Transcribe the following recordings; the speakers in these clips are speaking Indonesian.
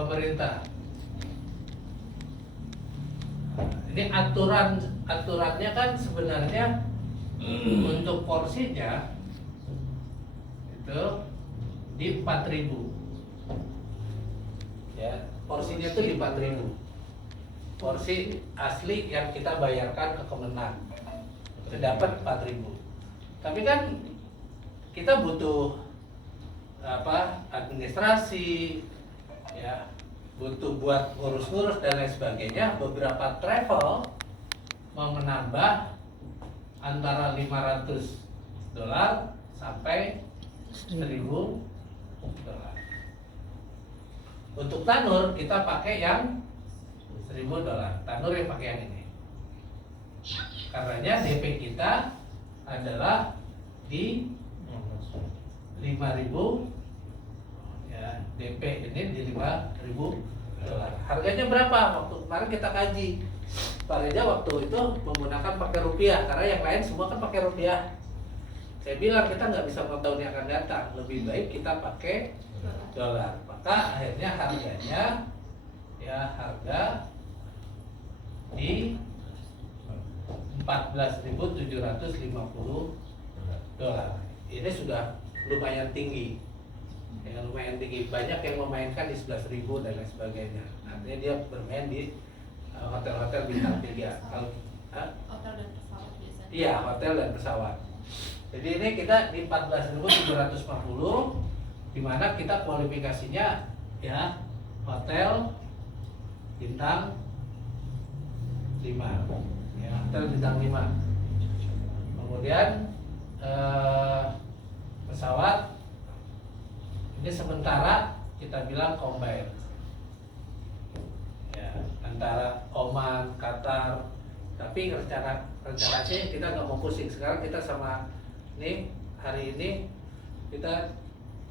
pemerintah. Ini aturannya kan sebenarnya untuk porsinya itu di 4.000. Ya, porsinya itu di 4.000. Porsi asli yang kita bayarkan ke Kemenang itu dapat 4.000. Tapi kan kita butuh administrasi, ya, butuh buat ngurus-ngurus dan lain sebagainya. Beberapa travel mau menambah antara $500 sampai $1.000. Untuk Tanur kita pakai yang $1.000. Tanur yang pakai yang ini. Karenanya DP kita adalah di 5.000. Ya, DP ini di $5.000. Harganya berapa? Waktu kemarin kita kaji. Pak Reja waktu itu menggunakan pakai rupiah karena yang lain semua kan pakai rupiah. Saya bilang kita nggak bisa mengetahui yang akan datang. Lebih baik kita pakai dolar. Maka akhirnya harganya ya harga di $14.750. Ini sudah lumayan tinggi. Ya, lumayan tinggi. Banyak yang memainkan di 11.000 dan lain sebagainya. Artinya dia bermain di hotel-hotel bintang 3. Hotel dan pesawat biasanya. Iya, hotel dan pesawat. Jadi ini kita di 14.750, di mana kita kualifikasinya ya hotel bintang 5. Ya, hotel bintang 5. Kemudian pesawat ini sementara kita bilang combine. Ya, antara Oman, Qatar, tapi rencana sih kita nggak mau pusing. Sekarang kita sama nih hari ini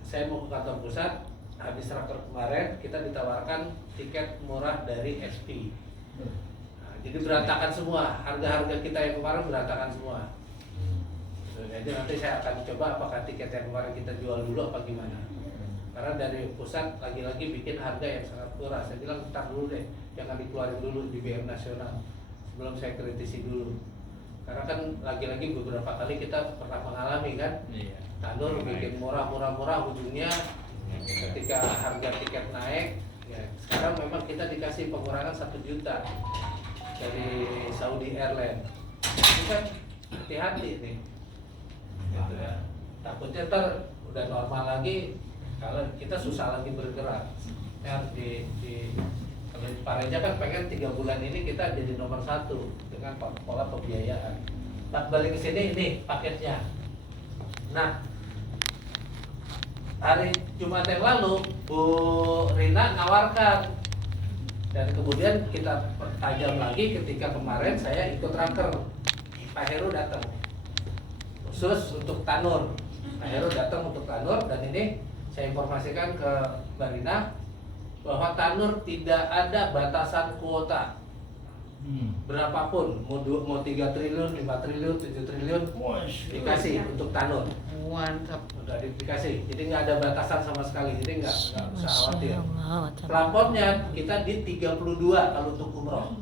saya mau ke kantor pusat. Habis rakor kemarin kita ditawarkan tiket murah dari SP. Nah, jadi berantakan semua, harga-harga kita yang kemarin berantakan semua. Jadi nanti saya akan coba apakah tiket yang kemarin kita jual dulu apa gimana. Karena dari pusat lagi-lagi bikin harga yang sangat murah. Saya bilang ntar dulu deh, jangan dikeluarin dulu di BM nasional sebelum saya kritisi dulu. Karena kan lagi-lagi beberapa kali kita pernah mengalami kan, Tanur bikin murah-murah ujungnya ketika harga tiket naik. Ya, sekarang memang kita dikasih pengurangan 1 juta dari Saudi Airlines. Itu kan hati-hati nih. Gitu ya. Takutnya ntar udah normal lagi, kalau kita susah lagi bergerak. Ya, harus kalau Pak Reja kan pengen 3 bulan ini kita jadi nomor 1 dengan pola pembiayaan. Nah, balik ke sini ini paketnya. Nah, hari Jumat yang lalu Bu Rina nawarkan, dan kemudian kita pertajam lagi ketika kemarin saya ikut raker. Pak Heru datang khusus untuk Tanur. Pak Heru datang untuk Tanur, dan ini saya informasikan ke Mbak Rina bahwa Tanur tidak ada batasan kuota. Berapapun, mau 3 triliun, 5 triliun, 7 triliun dikasih untuk Tanur. Mantap. Udah dikasih, jadi nggak ada batasan sama sekali, jadi nggak usah khawatir. Plafonnya kita di 32 kalau untuk umroh.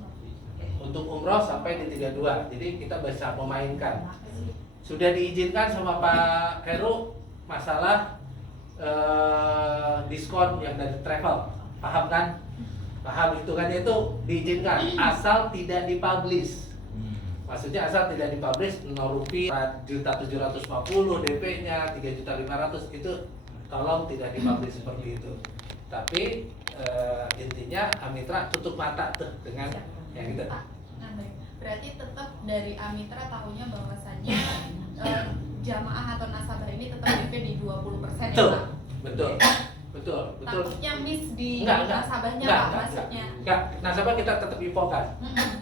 Untuk umroh sampai di 32, jadi kita bisa memainkan. Sudah diizinkan sama Pak Heru masalah diskon yang dari travel, paham kan? Paham hitungannya itu diizinkan asal tidak dipublish. Maksudnya asal tidak dipublish, Rp0.750 DP-nya, Rp3.500.000 itu tolong tidak dipublish seperti itu. Tapi intinya Amitra tutup mata tuh dengan yang itu. Berarti tetap dari Amitra tahunya bahwasannya jamaah atau nasabah ini tetap DP di 20% ya Pak? Betul. Takutnya miss di Enggak, nasabahnya enggak, Pak, maksudnya? Enggak, nasabah kita tetap infokan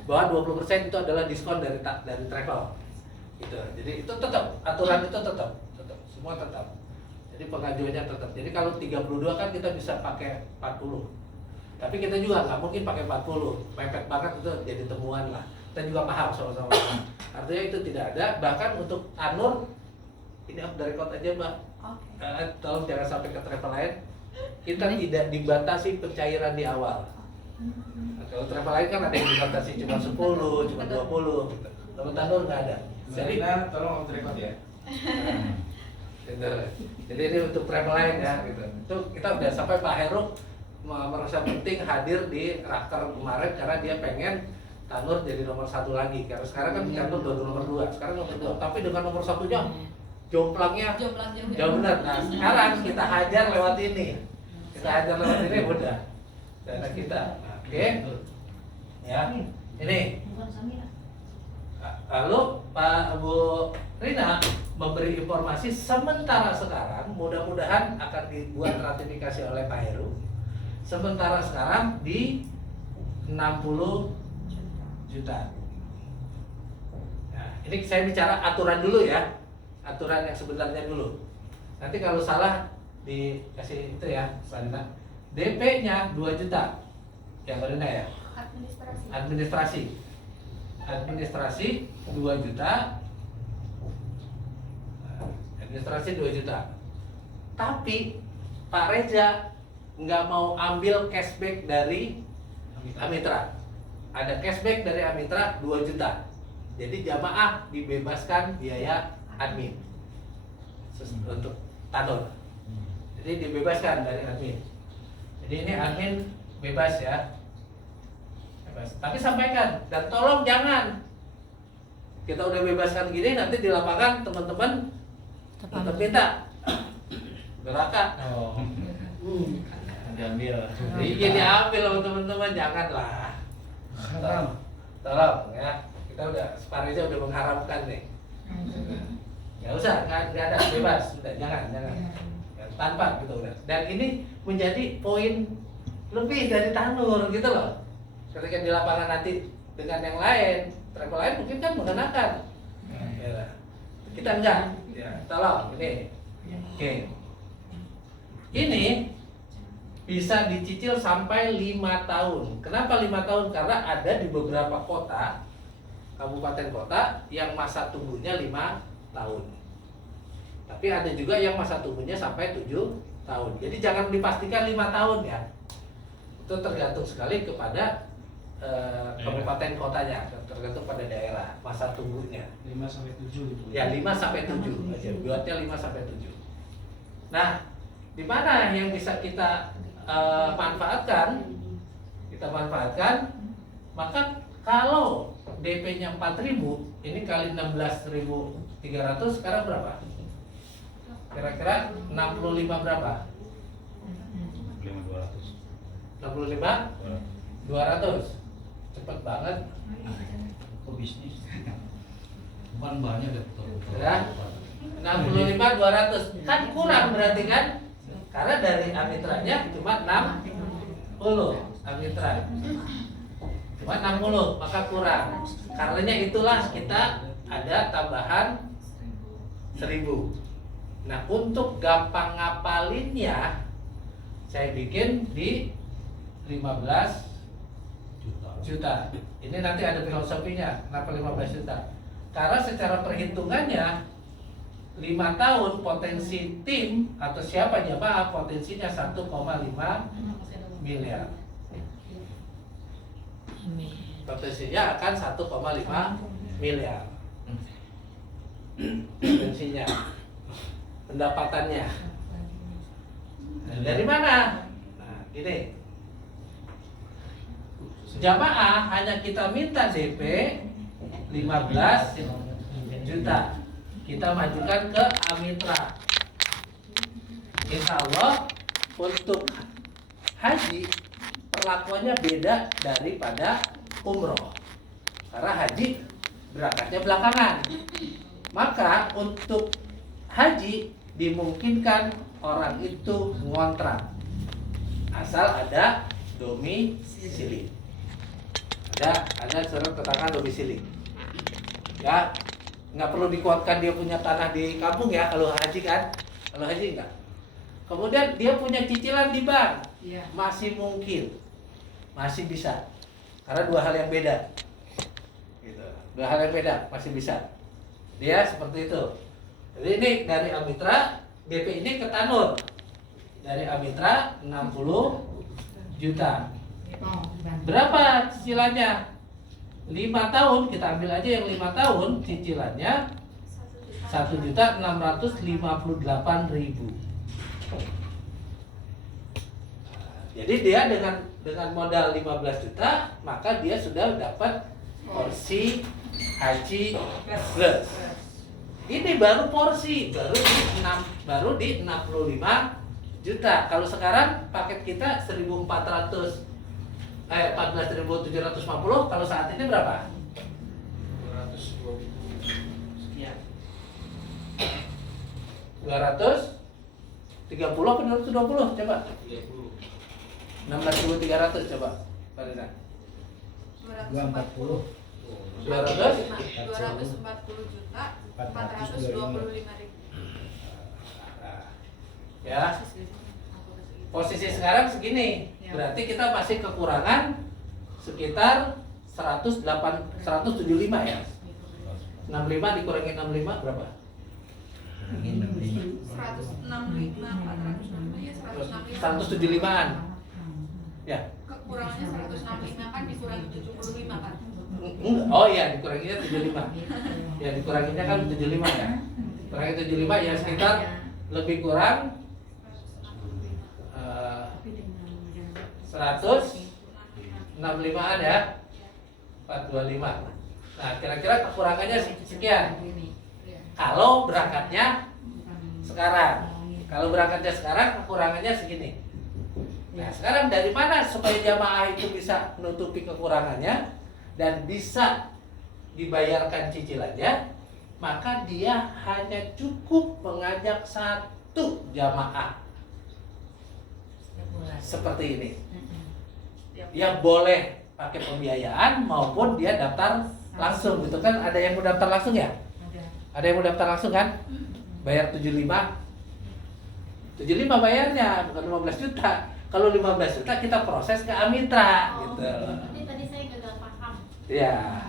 bahwa 20% itu adalah diskon dari travel. Gitu. Jadi itu tetap, aturan itu tetap, semua tetap. Jadi pengajuannya tetap. Jadi kalau 32 kan kita bisa pakai 40. Tapi kita juga nggak mungkin pakai 40. Mepet banget itu jadi temuan lah. Kita juga paham sama-sama. Artinya itu tidak ada. Bahkan untuk Tanur, ini off the record aja Mbak. Okay. Tolong jangan sampai ke travel lain. kita tidak dibatasi pencairan di awal. Nah, kalau travel lain kan ada yang dibatasi cuma 10, cuma 20 gitu. Kalau tanur nggak ada. Jadi tolong off the record ya. gitu. Jadi ini untuk travel lain ya gitu. Itu kita udah sampai Pak Heru merasa penting hadir di raker kemarin karena dia pengen Tanur jadi nomor 1 lagi. Karena sekarang kan Tanur baru nomor 2, sekarang nomor 2. Tapi dengan nomor 1-nya jomplangnya Jomplang jauh ya. jauh benar. Nah sekarang kita hajar lewat ini. Kita hajar lewat ini udah. Dana kita. Nah, oke. Ya. Ini. Lalu Pak Bu Rina memberi informasi sementara sekarang mudah-mudahan akan dibuat ratifikasi oleh Pak Heru. Sementara sekarang di 60 juta. Nah, ini saya bicara aturan dulu ya. Aturan yang sebenarnya dulu. Nanti kalau salah dikasih itu ya, Pak Rina. DP-nya 2 juta. Yang Pak Rina ya. Administrasi 2 juta. Administrasi 2 juta. Tapi Pak Reza nggak mau ambil cashback dari Amitra. Ada cashback dari Amitra 2 juta. Jadi jamaah dibebaskan biaya admin untuk Tanur. Jadi dibebaskan dari admin. Jadi ini admin bebas ya. Bebas. Tapi sampaikan dan tolong jangan kita udah bebaskan gini nanti di lapangan teman-teman tetap minta neraka. Oh. Diambil. Iya diambil sama teman-teman, janganlah. Tolong ya. Kita udah Pareza udah mengharamkan nih. Nggak usah, nggak ada bebas, udah jangan. Ya, tanpa gitu udah. Dan ini menjadi poin lebih dari Tanur gitu loh. Ketika di lapangan nanti dengan yang lain, travel lain mungkin kan mengenakan. Ya, kita enggak. Ya, tolong ini. Oke. Ini bisa dicicil sampai 5 tahun. Kenapa 5 tahun? Karena ada di beberapa kota, kabupaten kota yang masa tunggunya 5 tahun. Tapi ada juga yang masa tunggunya sampai 7 tahun. Jadi jangan dipastikan 5 tahun ya. Itu tergantung sekali kepada kabupaten kotanya, tergantung pada daerah masa tunggunya. 5 sampai 7 gitu. Ya 5 sampai 7 aja. Buatnya 5 sampai 7. Nah, di mana yang bisa kita manfaatkan, maka kalau DP-nya 4.000, ini kali 16.300 sekarang berapa? Kira-kira 65 berapa? 65 200. Cepet banget. Bisnis. Bukan banyak deh. Ya. 65 200. Kan kurang berarti kan? Karena dari Amitranya cuma 60 Amitra. Cuma 60, maka kurang. Karenanya itulah kita ada tambahan 1.000. Nah, untuk gampang ngapalinnya saya bikin di 15 juta. Ini nanti ada filosofinya. Kenapa 15 juta? Karena secara perhitungannya 5 tahun potensi tim atau siapa jamaah potensinya 1,5 miliar. Potensinya akan 1,5 miliar. Potensinya, pendapatannya. Nah, dari mana? Nah, gini. Jamaah hanya kita minta DP 15 juta. Kita majukan ke Amitra. Insya Allah untuk haji perlakuannya beda daripada umroh. Karena haji berangkatnya belakangan. Maka untuk haji dimungkinkan orang itu ngontrak asal ada domisili. Ada surat keterangan domisili. Ya, nggak perlu dikuatkan dia punya tanah di kampung ya kalau haji kan. Kalau haji enggak. Kemudian dia punya cicilan di bank. Masih mungkin. Masih bisa. Karena dua hal yang beda. Gitu. Dua hal yang beda masih bisa. Dia seperti itu. Jadi ini dari Amitra, DP ini ke Tanur. Dari Amitra 60 juta. Berapa cicilannya? 5 tahun, kita ambil aja yang 5 tahun cicilannya 1.658.000. Jadi dia dengan modal 15 juta, maka dia sudah dapat porsi haji plus. Ini baru porsi, baru di 65 juta. Kalau sekarang paket kita 14.750, kalau saat ini berapa? 220 sekian. 230 apa 220? Coba. 30. 16.300 coba. Pak Rina. 240 juta 425.000. Ya. Posisi sekarang segini. Berarti kita masih kekurangan sekitar 175 ya. 65 dikurangi 65 berapa? 165, 465 ya 165. 175-an. Ya. Kekurangannya 165 kan dikurangi 75 kan? Oh iya, dikuranginya 75. Ya, dikuranginya kan 75 ya. Kurangi 75 ya sekitar lebih kurang 165-an ya. 425. Nah, kira-kira kekurangannya sekian. Kalau berangkatnya sekarang. Kalau berangkatnya sekarang kekurangannya segini. Nah, sekarang dari mana supaya jamaah itu bisa menutupi kekurangannya dan bisa dibayarkan cicilannya? Maka dia hanya cukup mengajak satu jamaah seperti ini, yang boleh pakai pembiayaan maupun dia daftar langsung gitu kan. Ada yang mau daftar langsung ya? Ada yang mau daftar langsung kan? Bayar 75 bayarnya, bukan 15 juta. Kalau 15 juta kita proses ke Amitra gitu. Tapi tadi saya gagal paham. Ya.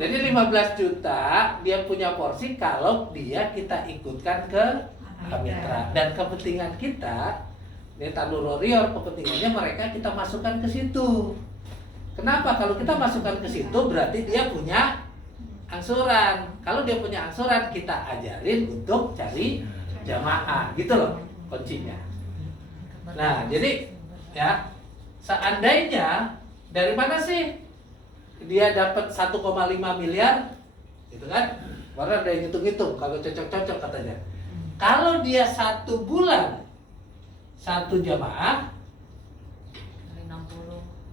Jadi 15 juta dia punya porsi kalau dia kita ikutkan ke Amitra. Dan kepentingan kita di Tanur Warrior, kepentingannya mereka kita masukkan ke situ. Kenapa? Kalau kita masukkan ke situ berarti dia punya angsuran. Kalau dia punya angsuran, kita ajarin untuk cari jamaah, gitu loh kuncinya. Nah, jadi ya, seandainya dari mana sih dia dapat 1,5 miliar, gitu kan? Karena ada yang hitung-hitung, kalau cocok-cocok katanya. Kalau dia 1 bulan 1 jamaah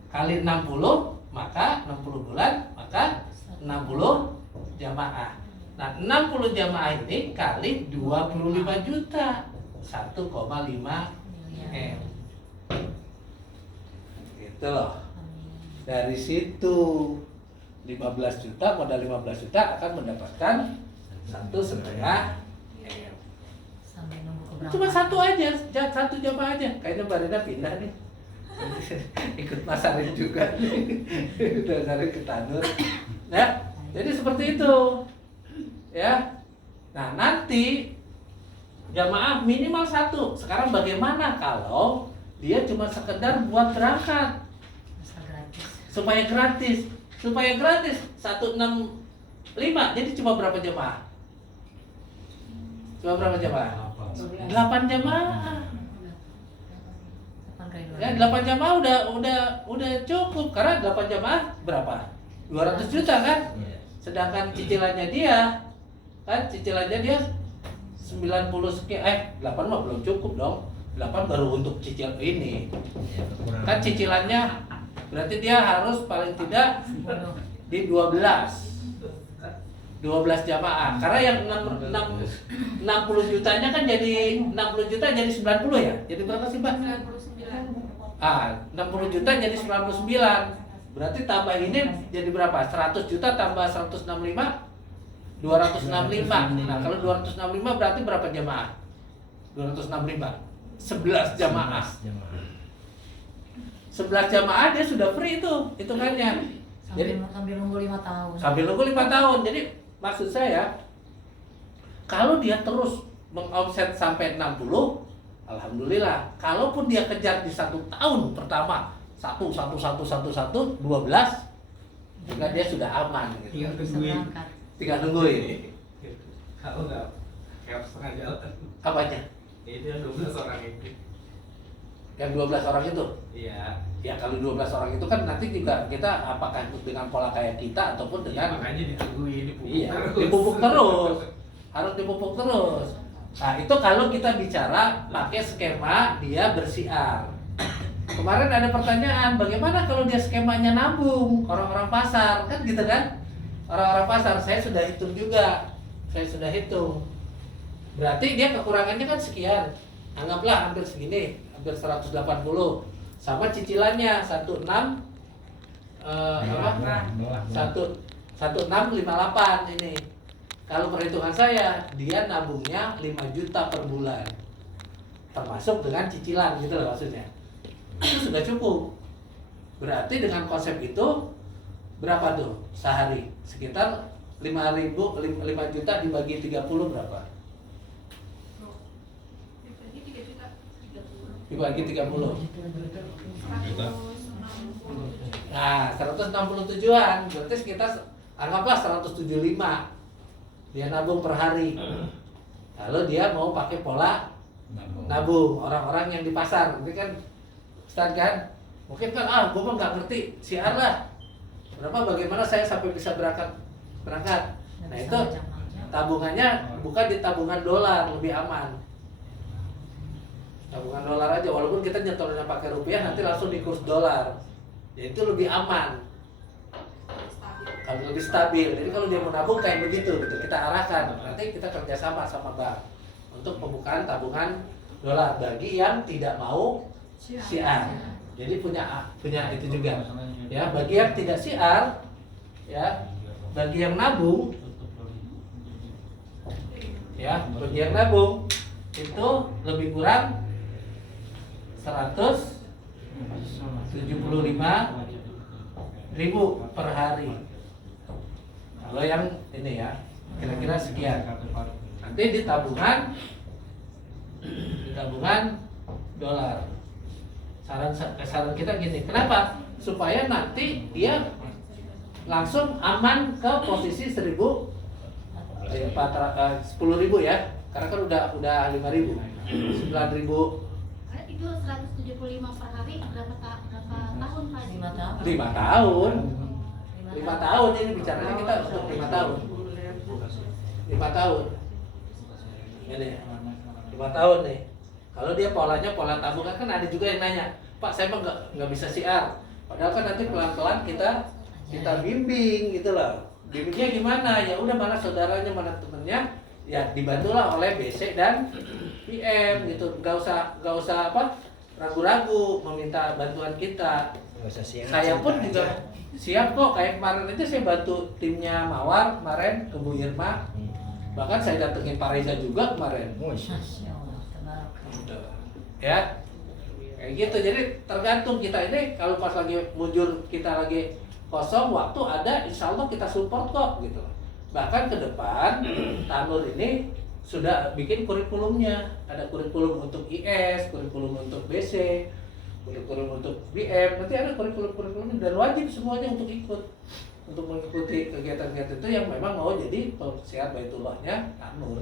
kali 60, maka 60 bulan, maka 60 jamaah. Nah, 60 jamaah ini kali 25 juta, 1,5 M. Gitu loh. Dari situ 15 juta, modal 15 juta akan mendapatkan 1,5. Cuma satu aja, satu jamaah aja. Kayaknya Mbak Rina pindah nih. Ikut masarin juga nih. Udah cari ke Tanur. Ya, jadi seperti itu. Ya. Nah, nanti jamaah minimal 1. Sekarang bagaimana kalau dia cuma sekedar buat berangkat? Supaya gratis. Supaya gratis 165. Jadi cuma berapa jamaah? Cuma berapa jamaah? 8 jamaah. Ya, 8 jamaah udah cukup karena 8 jamaah berapa? 200 juta kan? Sedangkan cicilannya dia kan 90 sekian, 8 mah belum cukup dong. 8 baru untuk cicil ini. Kan cicilannya berarti dia harus paling tidak di 12 jamaah. Karena yang 60 jutanya kan jadi 60 juta jadi 90 ya. Jadi berapa sih, Pak? 60 juta jadi 99. Berarti tambah ini jadi berapa? 100 juta tambah 165, 265. Nah, kalau 265 berarti berapa jamaah? 265. 11 jamaah. 11 jamaah dia sudah free itu hitungannya. Jadi sambil nunggu 5 tahun. Sambil nunggu 5 tahun. Jadi maksud saya kalau dia terus mengomset sampai 60 Alhamdulillah, kalaupun dia kejar di 1 tahun pertama 12, juga dia sudah aman gitu. Tinggal Bisa tungguin. berangkat. Tinggal nungguin. Kalau nggak kayak setengah jalan. Apanya? Itu yang 12 orang itu. Yang 12 orang itu? Iya. Ya kalau 12 orang itu kan nanti juga kita apakah dengan pola kayak kita ataupun Ya, dengan makanya ditungguin, dipupuk iya, terus. dipupuk terus. Harus dipupuk terus. Nah, itu kalau kita bicara pakai skema dia bersiar. Kemarin ada pertanyaan, bagaimana kalau dia skemanya nabung, orang-orang pasar, kan gitu kan? Orang-orang pasar, saya sudah hitung juga. Saya sudah hitung. Berarti dia kekurangannya kan sekian. Anggaplah hampir segini, hampir 180. Sama cicilannya 16 1658 ini. Kalau perhitungan saya, dia nabungnya 5 juta per bulan. Termasuk dengan cicilan gitu loh maksudnya. Itu sudah cukup. Berarti dengan konsep itu berapa tuh sehari? Sekitar 5 juta dibagi 30 berapa? Dibagi 30. Nah, 167-an, berarti sekitar anggaplah 175 dia nabung per hari. Lalu dia mau pakai pola nabung orang-orang yang di pasar, ini kan Ustaz kan, mungkin kan gue mah nggak ngerti siar lah. Berapa bagaimana saya sampai bisa berangkat? Nah itu tabungannya bukan di tabungan dolar, lebih aman. Tabungan dolar aja, walaupun kita nyetornya pakai rupiah nanti langsung di kurs dolar. Ya itu lebih aman. Kalau lebih stabil. Jadi kalau dia mau nabung kayak begitu gitu, kita arahkan. Nanti kita kerjasama sama bank untuk pembukaan tabungan dolar bagi yang tidak mau siar. Jadi punya itu juga. Ya, bagi yang tidak siar, ya, bagi yang nabung, ya, bagi yang nabung itu lebih kurang 175.000 per hari. Kalau yang ini ya, kira-kira sekian. Nanti di tabungan dolar. Saran kita gini, kenapa? Supaya nanti dia langsung aman ke posisi 10.000 ya, karena kan udah 5.000, 9.000. Itu 175 per hari berapa tahun Pak? 5 tahun. 5 tahun. 5 tahun ini bicaranya kita untuk 5 tahun. 5 tahun. Ini 5 tahun nih. Kalau dia polanya pola tabungan, kan ada juga yang nanya, Pak saya mah nggak bisa siar. Padahal kan nanti pelan-pelan kita bimbing gitu loh. Bimbingnya gimana? Ya udah, mana saudaranya, mana temennya, ya dibantulah oleh BC dan PM gitu. Nggak usah ragu-ragu meminta bantuan kita. Saya pun juga siap kok, kayak kemarin aja saya bantu timnya Mawar kemarin ke Bu Irma. Bahkan saya datengin Pak Reza juga kemarin. Masya Allah, tabarak. Ya, kayak gitu. Jadi tergantung kita ini, kalau pas lagi mujur kita lagi kosong waktu ada, insya Allah kita support kok gitu. Bahkan ke depan Tanur ini sudah bikin kurikulumnya. Ada kurikulum untuk IS, kurikulum untuk BC, kurikulum untuk BM. Nanti ada kurikulum dan wajib semuanya untuk ikut, untuk mengikuti kegiatan-kegiatan itu yang memang mau jadi pensiar Baitullahnya Tanur.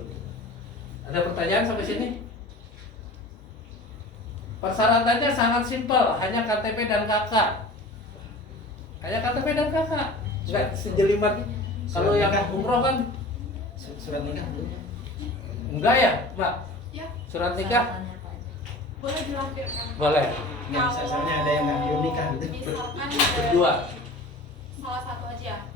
Ada pertanyaan sampai sini? Persyaratannya sangat simpel, hanya KTP dan KK. Hanya KTP dan KK. Enggak sejelimet. Kalau yang umroh kan Surat nikah belum? enggak ya, Mbak? Ya, Surat nikah Sarapannya, Pak. boleh dilampirkan. boleh. Nggak, misalnya ada yang nggak belum nikah gitu. Misalkan Berdua. salah satu aja.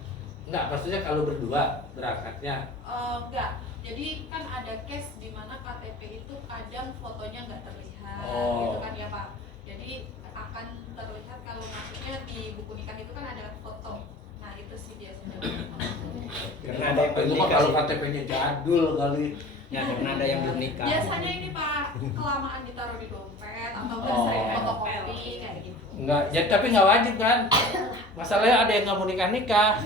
Enggak, maksudnya kalau berdua berangkatnya. Enggak. Jadi kan ada case di mana KTP itu kadang fotonya nggak terlihat, Oh. gitu kan ya Pak. Jadi akan terlihat kalau maksudnya di buku nikah itu kan ada foto. Nah itu sih biasanya. Karena ada yang belum itu mah nikah kalau sih. KTP-nya jadul kali. Ya, karena ada yang belum nikah. Biasanya ini Pak kelamaan ditaruh di dompet atau nggak Oh. sering fotokopi kayak gitu. Enggak, ya, tapi nggak wajib kan. Masalahnya ada yang nggak mau nikah.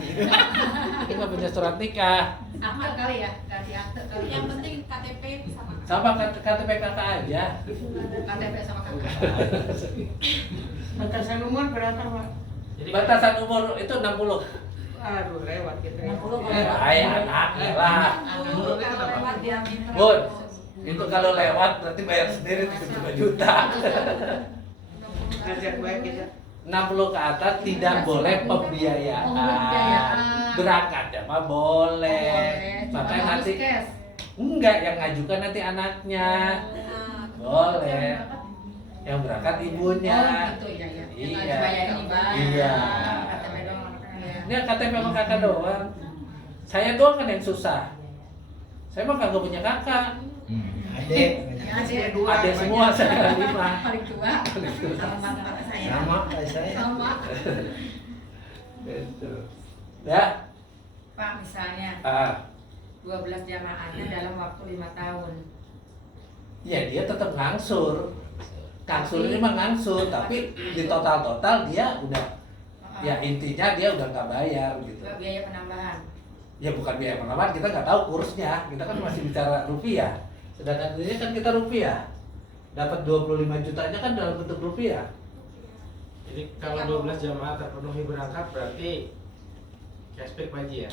Dia nggak punya surat nikah. Akte kali ya, ganti akte kali. Yang penting KTP sama Sama KTP kakak aja. KTP sama kakak. Batasan umur berapa Pak? Jadi Batasan umur itu 60. Aduh lewat kita. 60 Ay, anaknya lah. Kalau lewat dia mitra. Bun, itu kalau lewat berarti bayar sendiri 75 juta. Ngajak gue kita. 60 ke atas tidak boleh pembiayaan. Oh, pembiayaan. Berangkatnya mah boleh. Makanya Cuma nanti harus cash. enggak yang ngajukan nanti anaknya. Boleh. Yang berangkat ibunya. Oh gitu ya ya. Yang Iya. dibayarin dibayar. Iya. KTP doang. Iya. Ini KTP sama kakak doang. Saya doang kan yang susah. Saya mah kagak punya kakak. Adek. Ya, Saya Dek. dua. Ada semua saya 5. Paling tua. Sama kakak saya. Sama kayak saya. Sama. Gitu. Ya. Pak, misalnya Ah, 12 jamaahnya dalam waktu 5 tahun. ya dia tetap ngangsur. Ngangsur ini mah ngangsur, tapi di total dia udah ya intinya dia udah nggak bayar gitu. Juga biaya penambahan. Ya bukan biaya penambahan, kita nggak tahu kursnya. Kita kan masih bicara rupiah. Sedangkan ini kan kita rupiah. Dapat 25 jutanya kan dalam bentuk rupiah. Jadi kalau 12 jamaah terpenuhi berangkat berarti cashback Pak Haji ya?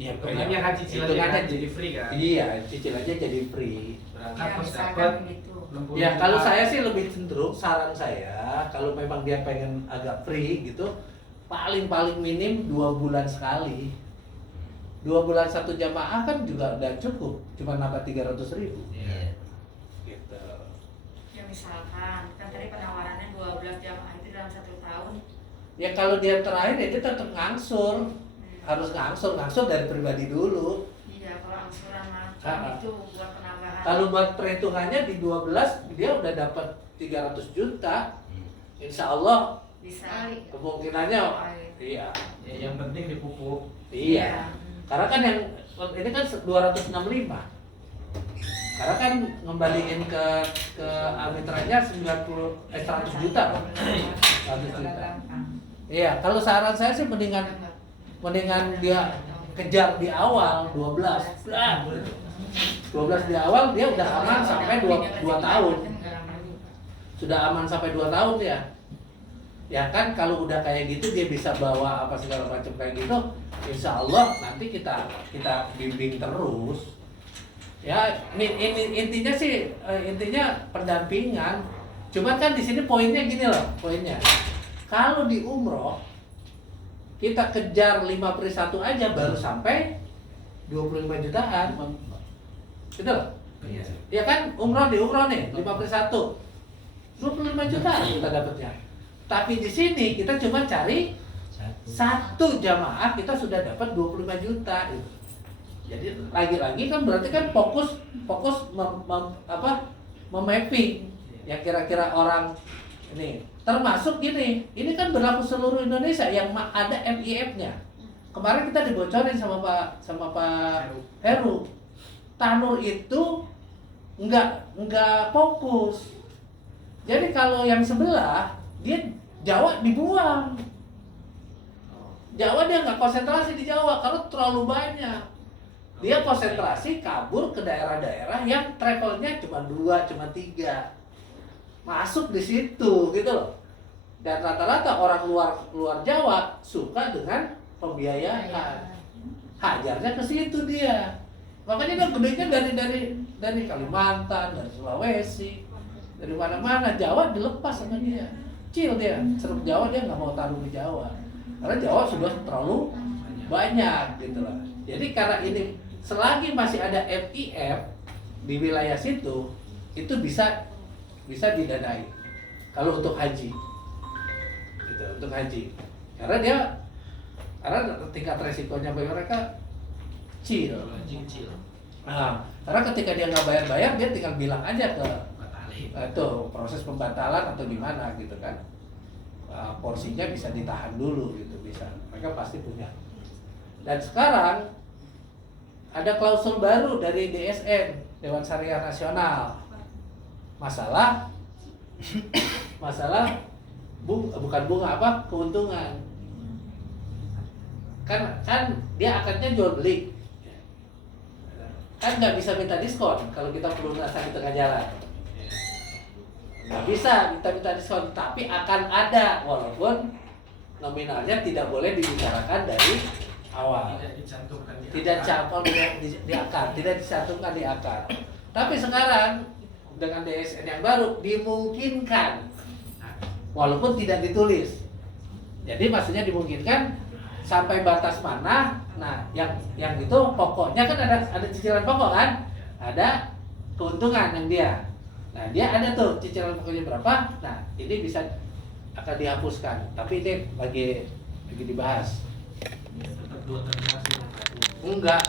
Iya, Hitungannya kan cicilannya hitungannya kan jadi free kan? Iya, cicilannya jadi free. Berangkat Ya, terus misalkan dapat begitu. 60 Ya kalau juta. saya sih lebih cenderung saran saya kalau memang dia pengen agak free gitu paling minim 2 bulan sekali. 2 bulan satu jamaah kan juga udah cukup, cuma nambah 300.000. Iya. Gitu. Ya misalkan, kan tadi penawarannya 12 jamaah itu dalam 1 tahun. Ya kalau dia terakhir ya dia tetap ngangsur, harus ngangsur dari pribadi dulu. Iya, kalau angsuran macam Ah. itu buat penambahan. Kalau buat perhitungannya di 12 dia udah dapat 300 juta. Insya Allah bisa. kemungkinannya iya. Ya, yang penting dipupuk. Iya. Karena kan yang ini kan 265. Karena kan ngembaliin ke arbitranya 100 juta. Pak. 100 juta. Iya, kalau saran saya sih mendingan dia kejar di awal 12. 12 di awal dia udah aman sampai 2 tahun. Sudah aman sampai 2 tahun ya. Ya kan kalau udah kayak gitu dia bisa bawa apa segala macam kayak gitu, insya Allah nanti kita bimbing terus. Ya ini intinya sih intinya pendampingan. Cuman kan di sini poinnya gini loh, poinnya. Kalau di umroh kita kejar 5/1 aja baru sampai 25 jutaan. Gitu loh. Iya. Ya kan umroh nih 5/1. 25 juta kita dapatnya. Tapi di sini kita cuma cari satu jamaah kita sudah dapat 25 juta gitu. Jadi lagi-lagi kan berarti kan fokus memapping yang kira-kira orang ini termasuk gini. Ini kan berlaku seluruh Indonesia yang ada MIF-nya. Kemarin kita dibocorin sama Pak Heru. Tanur itu enggak fokus. Jadi kalau yang sebelah dia Jawa dibuang. Jawa dia nggak konsentrasi di Jawa karena terlalu banyak. Dia konsentrasi kabur ke daerah-daerah yang travelnya cuma 2, cuma 3. Masuk di situ gitu loh. Dan rata-rata orang luar Jawa suka dengan pembiayaan. Hajarnya ke situ dia. Makanya dia gedenya dari Kalimantan, dari Sulawesi, dari mana-mana. Jawa dilepas sama dia. Kecil dia, seruk Jawa dia nggak mau taruh di Jawa karena Jawa sudah terlalu banyak gitu lah. Jadi karena ini selagi masih ada MIF di wilayah situ itu bisa didanai kalau untuk haji gitu, untuk haji karena tingkat resikonya bagi mereka kecil. Kecil. Nah, karena ketika dia nggak bayar dia tinggal bilang aja ke Batalin. itu proses pembatalan atau gimana gitu kan. Porsinya bisa ditahan dulu gitu, bisa mereka pasti punya. Dan sekarang ada klausul baru dari DSN, Dewan Syariah Nasional, masalah bukan bunga apa? Keuntungan. Kan dia akadnya jual beli. Kan nggak bisa minta diskon kalau kita pelunasan di tengah jalan. Nggak bisa minta diskon, tapi akan ada walaupun nominalnya tidak boleh dibicarakan dari awal. Tidak dicantumkan di Tidak akad. di akad, tidak dicantumkan di akad. Tapi sekarang dengan DSN yang baru dimungkinkan walaupun tidak ditulis. Jadi maksudnya dimungkinkan sampai batas mana? Nah, yang itu pokoknya kan ada cicilan pokok kan? Ada keuntungan yang dia. Nah, dia ada tuh cicilan pokoknya berapa? Nah, ini bisa akan dihapuskan. Tapi ini lagi dibahas. Tetap dua transaksi. Enggak.